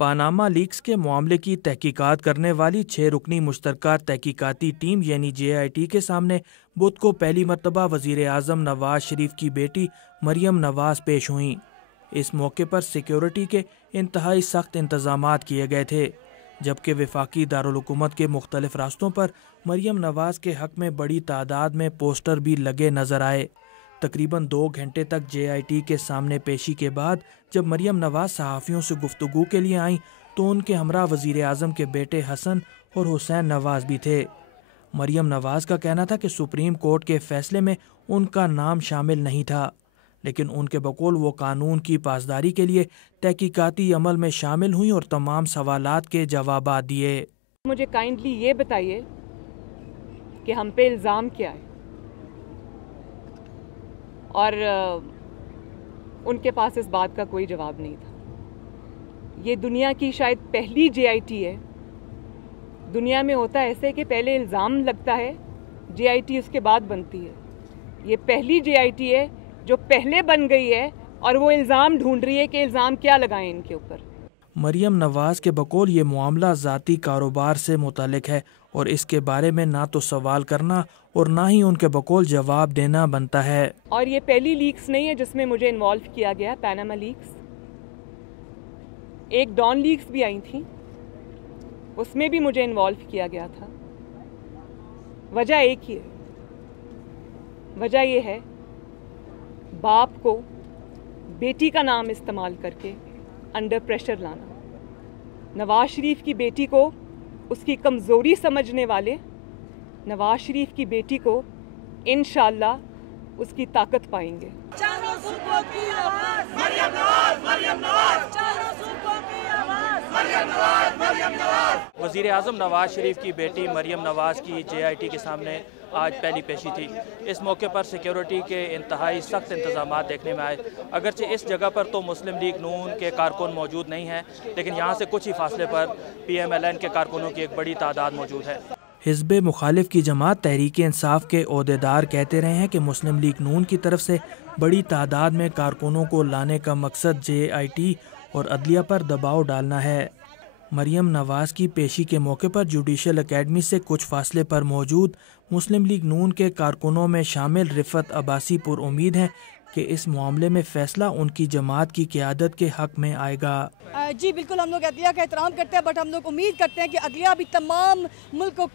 Panama leaks کے معاملے کی تحقیقات کرنے والی 6 رکنی مشترکہ تحقیقاتی ٹیم یعنی JIT کے سامنے بدھ کو پہلی مرتبہ وزیر اعظم نواز شریف کی بیٹی مریم نواز پیش ہوئیں۔ اس موقع پر سیکیورٹی کے انتہائی سخت انتظامات کیے گئے تھے، جبکہ وفاقی دارالحکومت کے مختلف راستوں پر مریم نواز کے حق میں بڑی تعداد میں پوسٹر بھی لگے نظر آئے۔ تقریباً 2 گھنٹے تک JIT کے سامنے پیشی کے بعد جب مریم نواز صحافیوں سے گفتگو کے لیے آئیں تو ان کے ہمراہ وزیر اعظم کے بیٹے حسن اور حسین نواز بھی تھے۔ مریم نواز کا کہنا تھا کہ سپریم کورٹ کے فیصلے میں ان کا نام شامل نہیں تھا، لیکن ان کے بقول وہ قانون کی پاسداری کے لیے تحقیقاتی عمل میں شامل ہوئیں اور تمام سوالات کے جوابات دیے۔ مجھے کائنڈلی یہ بتائیے کہ ہم پہ الزام کیا ہے، اور ان کے پاس اس بات کا کوئی جواب نہیں تھا۔ یہ دنیا کی شاید پہلی JIT ہے، دنیا میں ہوتا ہے ایسے کہ پہلے الزام لگتا ہے، JIT اس کے بعد بنتی ہے۔ یہ پہلی JIT ہے جو پہلے بن گئی ہے اور وہ الزام ڈھونڈ رہی ہے کہ الزام کیا لگائیں ان کے اوپر۔ مریم نواز کے بقول یہ معاملہ ذاتی کاروبار سے متعلق ہے اور اس کے بارے میں نہ تو سوال کرنا اور نہ ہی ان کے بقول جواب دینا بنتا ہے۔ اور یہ پہلی لیکس نہیں ہے جس میں مجھے انوالو کیا گیا، پاناما لیکس، ایک ڈان لیکس بھی آئی تھیں، اس میں بھی مجھے انوالو کیا گیا تھا۔ وجہ ایک ہی ہے، وجہ یہ ہے باپ کو بیٹی کا نام استعمال کر کے انڈر پریشر لانا۔ نواز شریف کی بیٹی کو اس کی کمزوری سمجھنے والے نواز شریف کی بیٹی کو انشاءاللہ اس کی طاقت پائیں گے۔ وزیر اعظم نواز شریف کی بیٹی مریم نواز کی JIT کے سامنے آج پہلی پیشی تھی۔ اس موقع پر سیکیورٹی کے انتہائی سخت انتظامات دیکھنے میں آئے۔ اگرچہ اس جگہ پر تو مسلم لیگ نون کے کارکن موجود نہیں ہیں، لیکن یہاں سے کچھ ہی فاصلے پر PMLN کے کارکنوں کی ایک بڑی تعداد موجود ہے۔ حزب مخالف کی جماعت تحریک انصاف کے عہدیدار کہتے رہے ہیں کہ مسلم لیگ نون کی طرف سے بڑی تعداد میں کارکنوں کو لانے کا مقصد JIT اور عدلیہ پر دباؤ ڈالنا ہے۔ مریم نواز کی پیشی کے موقع پر جوڈیشل اکیڈمی سے کچھ فاصلے پر موجود مسلم لیگ نون کے کارکنوں میں شامل رفعت عباسی پر امید ہیں کہ اس معاملے میں فیصلہ ان کی جماعت کی قیادت کے حق میں آئے گا۔ جی بالکل، ہم لوگ عدلیہ کا احترام کرتے ہیں، بٹ ہم لوگ امید کرتے ہیں کہ عدلیہ بھی تمام ملک و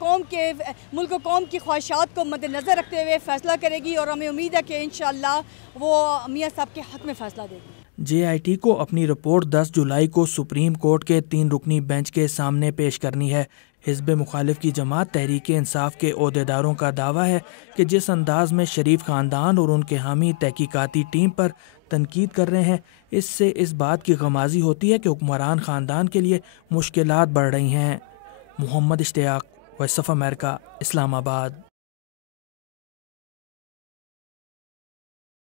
قوم کی خواہشات کو مد نظر رکھتے ہوئے فیصلہ کرے گی، اور ہمیں امید ہے کہ انشاءاللہ وہ میاں صاحب کے حق میں فیصلہ دے گی۔ JIT کو اپنی رپورٹ 10 جولائی کو سپریم کورٹ کے 3 رکنی بینچ کے سامنے پیش کرنی ہے۔ حزب مخالف کی جماعت تحریک انصاف کے عہدیداروں کا دعویٰ ہے کہ جس انداز میں شریف خاندان اور ان کے حامی تحقیقاتی ٹیم پر تنقید کر رہے ہیں، اس سے اس بات کی غمازی ہوتی ہے کہ حکمران خاندان کے لیے مشکلات بڑھ رہی ہیں۔ محمد اشتیاق، وائس آف امریکہ، اسلام آباد۔